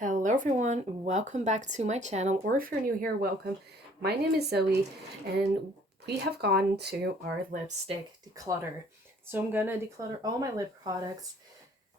Hello everyone, welcome back to my channel, or if you're new here, welcome. My name is Zoe and we have gone to our lipstick declutter. So I'm gonna declutter all my lip products.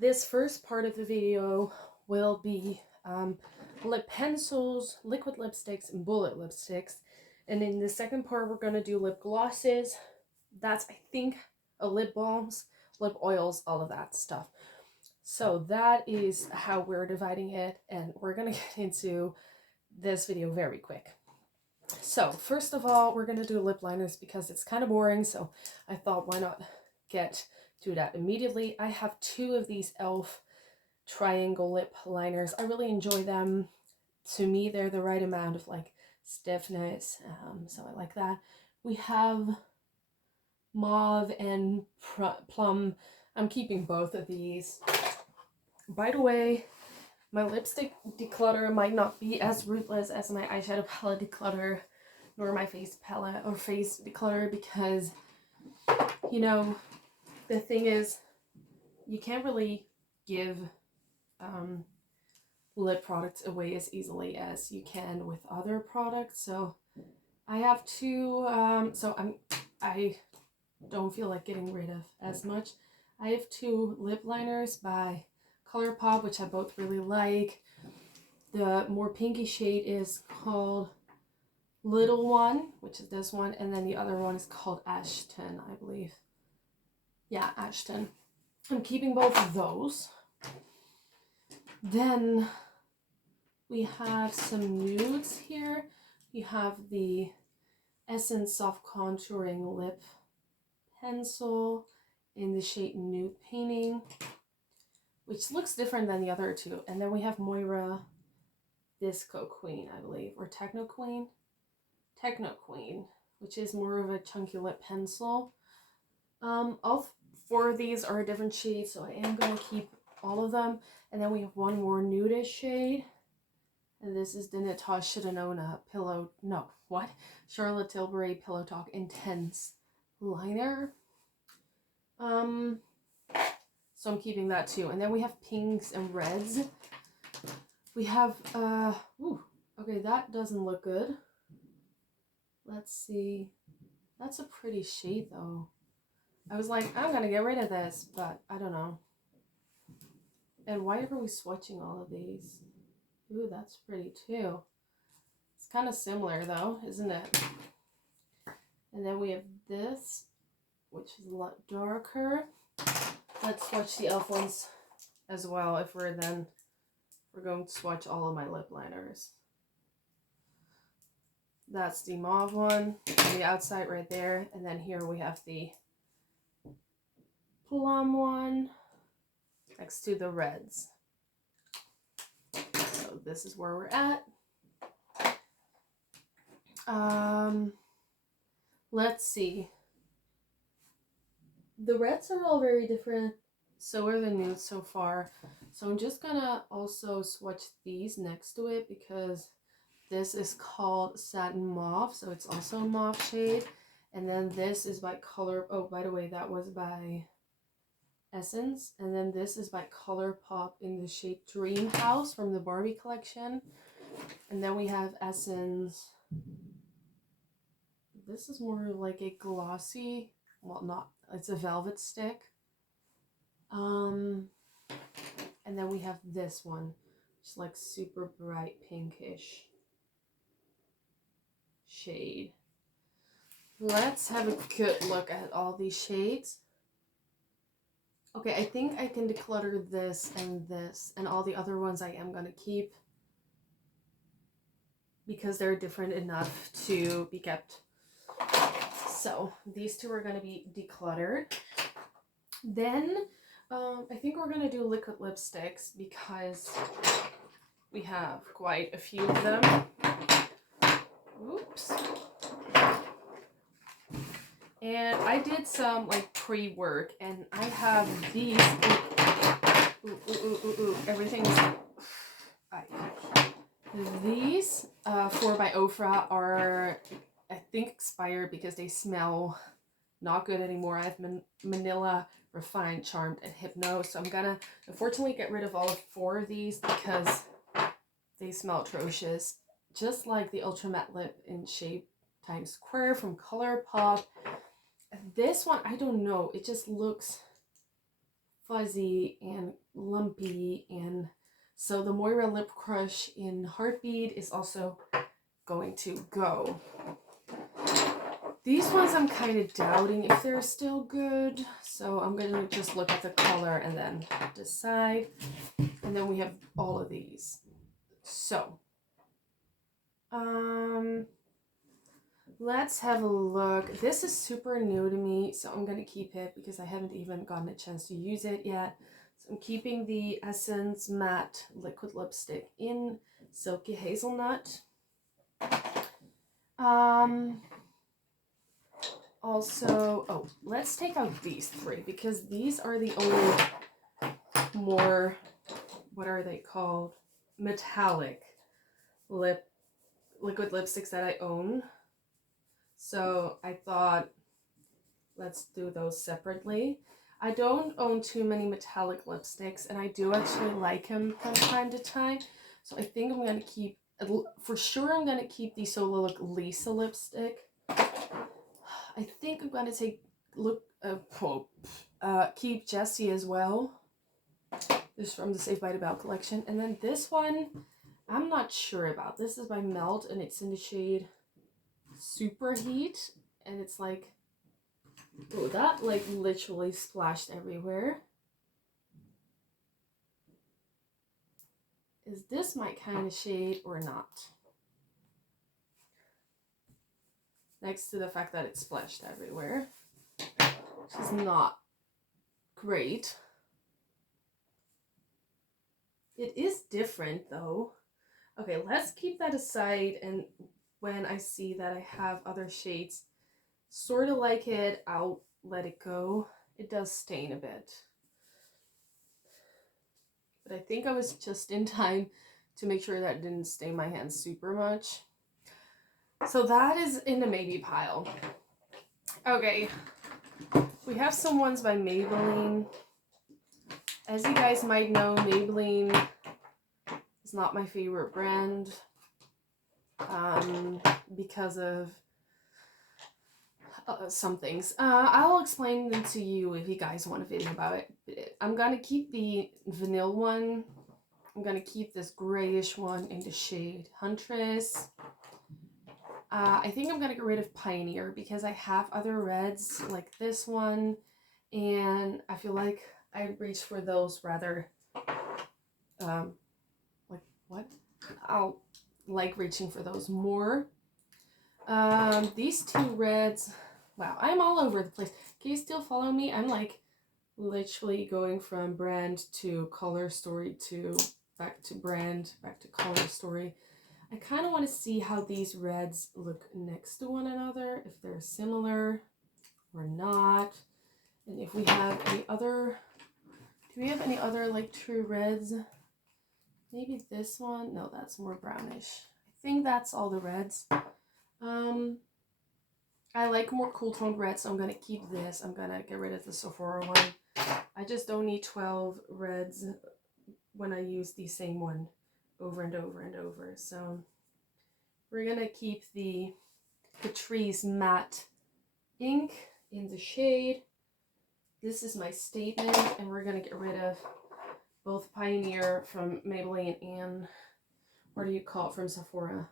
This first part of the video will be lip pencils, liquid lipsticks, and bullet lipsticks. And in the second part we're gonna do lip glosses. That's, I think, lip balms, lip oils, all of that stuff. So that is how we're dividing it, and we're gonna get into this video very quick. So first of all, we're gonna do lip liners because it's kind of boring, so I thought why not get to that immediately. I have two of these e.l.f. triangle lip liners. I really enjoy them. To me, they're the right amount of like stiffness, so I like that. We have mauve and plum. I'm keeping both of these. By the way, my lipstick declutter might not be as ruthless as my eyeshadow palette declutter, nor my face palette or face declutter, because, you know, the thing is, you can't really give lip products away as easily as you can with other products. So I have two, I don't feel like getting rid of as much. I have two lip liners by ColourPop, which I both really like. The more pinky shade is called Little One, which is this one, and then the other one is called Ashton, I believe. Yeah, Ashton. I'm keeping both of those. Then we have some nudes here. You have the Essence Soft Contouring Lip Pencil in the shade Nude Painting, which looks different than the other two. And then we have Moira Disco Queen, I believe, or Techno Queen, which is more of a chunky lip pencil. All four of these are a different shade, so I am going to keep all of them. And then we have one more nudish shade, and this is the Natasha Denona Charlotte Tilbury Pillow Talk Intense Liner. So I'm keeping that too. And then we have pinks and reds. We have, okay, that doesn't look good. Let's see. That's a pretty shade though. I was like, I'm gonna get rid of this, but I don't know. And why are we swatching all of these? Ooh, that's pretty too. It's kind of similar though, isn't it? And then we have this, which is a lot darker. Let's swatch the e.l.f. ones as well if we're going to swatch all of my lip liners. That's the mauve one on the outside right there. And then here we have the plum one next to the reds. So this is where we're at. Let's see. The reds are all very different. So are the nudes so far. So I'm just gonna also swatch these next to it because this is called Satin Mauve, so it's also a mauve shade. And then this is by Color, oh, by the way, that was by Essence. And then this is by ColourPop in the shade Dream House from the Barbie collection. And then we have Essence. This is more like a glossy, well, not, it's a velvet stick. And then we have this one, which is like super bright pinkish shade. Let's have a good look at all these shades. Okay, I think I can declutter this, and all the other ones I am gonna keep because they're different enough to be kept. So these two are gonna be decluttered. Then I think we're gonna do liquid lipsticks because we have quite a few of them. Oops. And I did some like pre-work, and I have these. Everything's. These 4 by Ofra are, I think, expired because they smell not good anymore. I have Manila, Refined, Charmed, and Hypno. So I'm gonna unfortunately get rid of all 4 of these because they smell atrocious. Just like the Ultra Matte Lip in Shape Times Square from ColourPop. This one, I don't know, it just looks fuzzy and lumpy, and so the Moira Lip Crush in Heartbeat is also going to go. These ones I'm kind of doubting if they're still good, so I'm going to just look at the color and then decide. And then we have all of these. So, let's have a look. This is super new to me, so I'm going to keep it because I haven't even gotten a chance to use it yet. So I'm keeping the Essence Matte Liquid Lipstick in Silky Hazelnut. Also, oh, let's take out these three because these are the only more, what are they called? Metallic liquid lipsticks that I own. So I thought, let's do those separately. I don't own too many metallic lipsticks, and I do actually like them from time to time. So I think I'm going to keep, for sure I'm going to keep the Solo Look Lisa lipstick. I think I'm going to keep Jessie as well. This is from the Saved by the Bell collection. And then this one, I'm not sure about. This is by Melt, and it's in the shade Super Heat. And it's like, oh, that like literally splashed everywhere. Is this my kind of shade or not? Next to the fact that it splashed everywhere, which is not great. It is different though. Okay, let's keep that aside, and when I see that I have other shades sort of like it, I'll let it go. It does stain a bit. But I think I was just in time to make sure that it didn't stain my hands super much. So that is in the maybe pile. Okay, we have some ones by Maybelline. As you guys might know, Maybelline is not my favorite brand because of some things. I'll explain them to you if you guys want a video about it. I'm gonna keep the vanilla one. I'm gonna keep this grayish one in the shade Huntress. I think I'm gonna get rid of Pioneer because I have other reds like this one, and I feel like I reach for those rather, like what? I'll like reaching for those more. These two reds, wow, I'm all over the place. Can you still follow me? I'm like literally going from brand to color story to back to brand, back to color story. I kind of want to see how these reds look next to one another, if they're similar or not. And if we have any other, do we have any other like true reds? Maybe this one? No, that's more brownish. I think that's all the reds. I like more cool toned reds, so I'm going to keep this. I'm going to get rid of the Sephora one. I just don't need 12 reds when I use the same one over and over and over. So we're going to keep the Catrice Matte Ink in the shade. This is my statement, and we're going to get rid of both Pioneer from Maybelline and, what do you call it, from Sephora?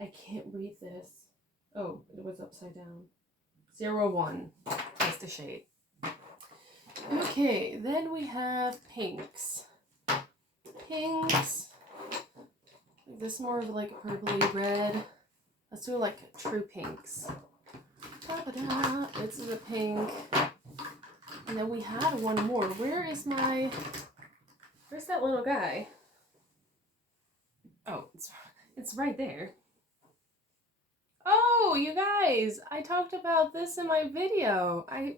I can't read this. Oh, it was upside down. 01 is the shade. Okay, then we have pinks. Pinks. This is more of like a purpley red. Let's do like true pinks. Da-ba-da. This is a pink. And then we had one more. Where's that little guy? Oh, it's right there. Oh, you guys, I talked about this in my video. I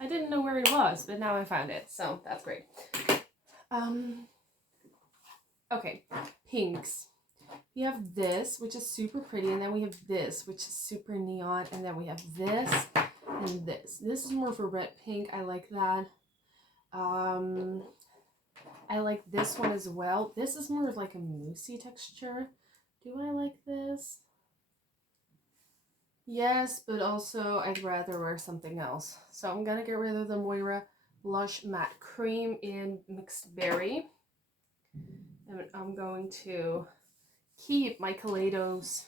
didn't know where it was, but now I found it, so that's great. Okay, pinks. We have this, which is super pretty, and then we have this, which is super neon, and then we have this and this. This is more for red pink. I like that. I I like this one as well. This is more of like a moussey texture. Do I like this? Yes, but also I'd rather wear something else. So I'm gonna get rid of the Moira Lush Matte Cream in Mixed Berry. And I'm going to keep my Kaleidos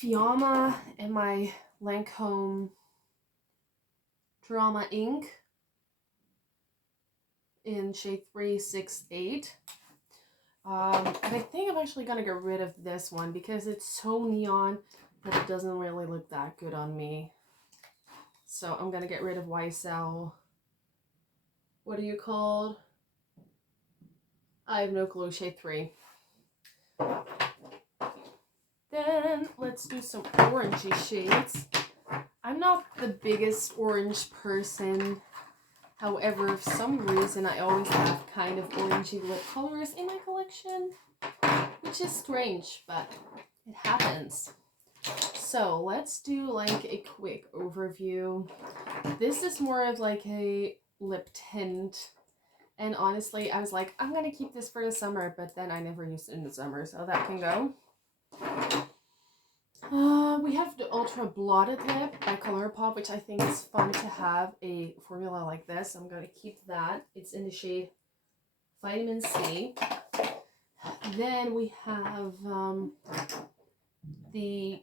Fiamma and my Lancome Drama Ink in shade 368. And I think I'm actually gonna get rid of this one because it's so neon that it doesn't really look that good on me. So I'm gonna get rid of YSL. What are you called? I have no clue. Shade 3. Then let's do some orangey shades. I'm not the biggest orange person. However, for some reason, I always have kind of orangey lip colors in my collection, which is strange, but it happens. So let's do like a quick overview. This is more of like a lip tint. And honestly, I was like, I'm going to keep this for the summer, but then I never used it in the summer, so that can go. We have the Ultra Blotted Lip by ColourPop, which I think is fun to have a formula like this. I'm going to keep that. It's in the shade Vitamin C. Then we have the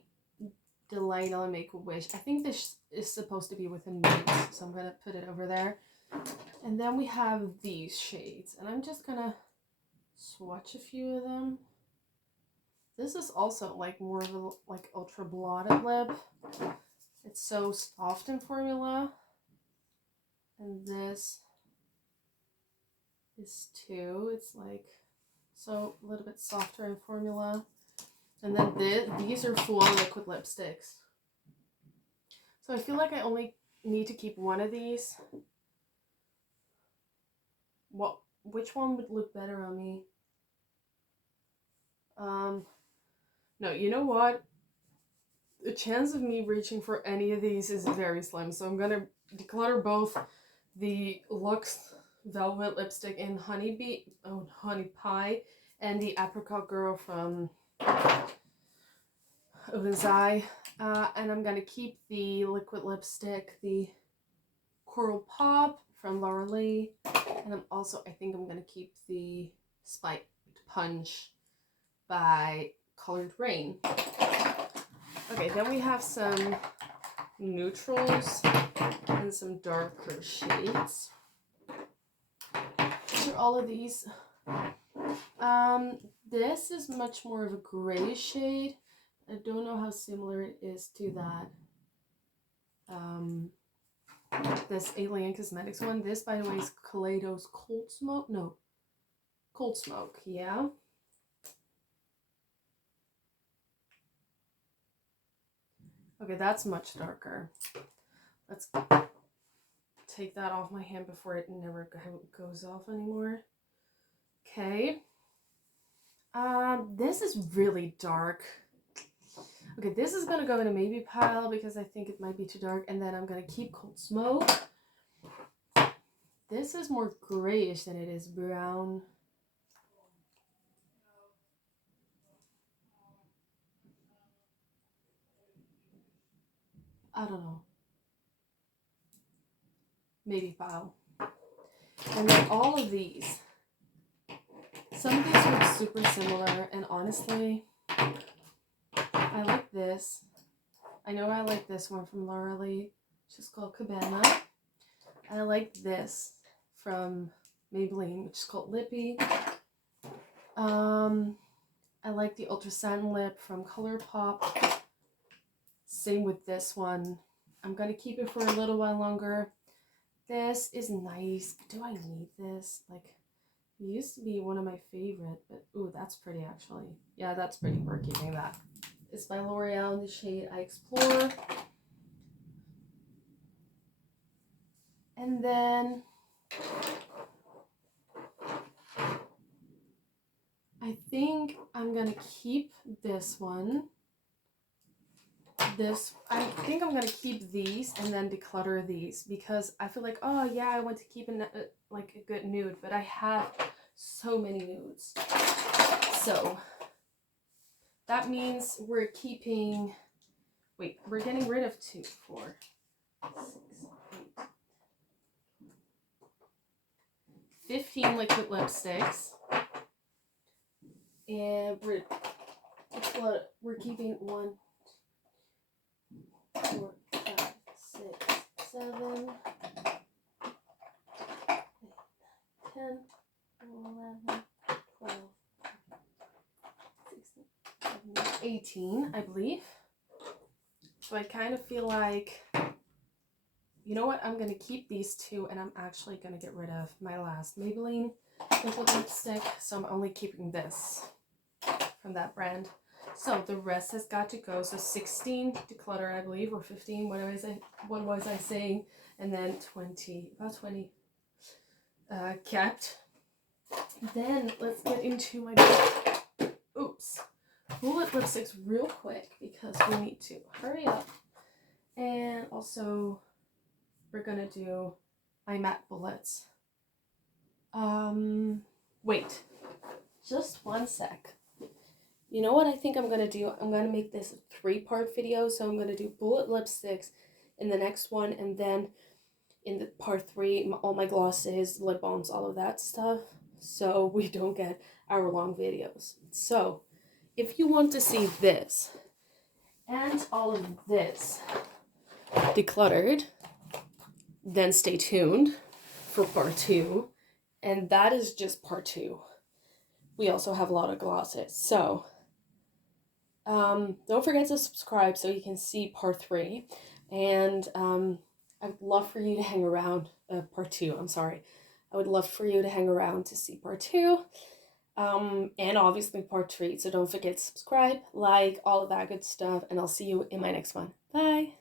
Delight on Make-A-Wish. I think this is supposed to be with a nude, so I'm going to put it over there. And then we have these shades, and I'm just going to swatch a few of them. This is also like more of a like ultra blotted lip. It's so soft in formula. And this is too. It's like so a little bit softer in formula. And then these are full liquid lipsticks. So I feel like I only need to keep one of these. Which one would look better on me? No, you know what? The chance of me reaching for any of these is very slim, so I'm gonna declutter both the Luxe Velvet Lipstick in Honey Pie and the Apricot Girl from Odenzai. And I'm gonna keep the liquid lipstick, the Coral Pop from Laura Lee, and I think I'm gonna keep the Spiked Punch by Colored Rain. Okay, then we have some neutrals and some darker shades. These are all of these. This is much more of a gray shade. I don't know how similar it is to that. This Alien Cosmetics one. This, by the way, is Kaleidos Cold Smoke. No, Cold Smoke. Yeah. Okay, that's much darker. Let's take that off my hand before it never goes off anymore. Okay. This is really dark. Okay, this is gonna go in a maybe pile because I think it might be too dark, and then I'm gonna keep Cold Smoke. This is more grayish than it is brown. I don't know. Maybe pile. And then all of these. Some of these look super similar, and honestly, I like this. I know I like this one from Laura Lee. She's called Cabana. I like this from Maybelline, which is called Lippy. I like the Ultra Satin Lip from ColourPop. Same with this one. I'm going to keep it for a little while longer. This is nice. Do I need this? Like, it used to be one of my favorite, but ooh, that's pretty actually. Yeah, that's pretty. We're keeping that. It's by L'Oreal in the shade I Explore. And then I think I'm gonna keep this one. I think I'm gonna keep these and then declutter these because I feel like, oh yeah, I want to keep like a good nude, but I have so many nudes. So that means we're keeping, wait, we're getting rid of 2, 4, 6, 8, 15 liquid lipsticks. And we're keeping 1, 4, 5, 6, 7, 8, 10, 11, 12, 16, 17, 18, I believe. So I kind of feel like, you know what, I'm going to keep these 2, and I'm actually going to get rid of my last Maybelline liquid lipstick. So I'm only keeping this from that brand. So the rest has got to go. So 16 Declutter, I believe, or 15, what was I saying? And then 20, about 20 kept. Then let's get into my bullet lipsticks real quick, because we need to hurry up. And also we're gonna do my matte bullets. Wait, just one sec. You know what I think I'm gonna do? I'm gonna make this a 3-part video. So I'm gonna do bullet lipsticks in the next one, and then in the part 3, all my glosses, lip balms, all of that stuff, so we don't get hour-long videos. So if you want to see this and all of this decluttered, then stay tuned for part 2. And that is just part 2. We also have a lot of glosses. So don't forget to subscribe so you can see part 3. And I'd love for you to hang around, part 2, I'm sorry. I would love for you to hang around to see part 2. And obviously part 3. So don't forget to subscribe, like, all of that good stuff. And I'll see you in my next one. Bye!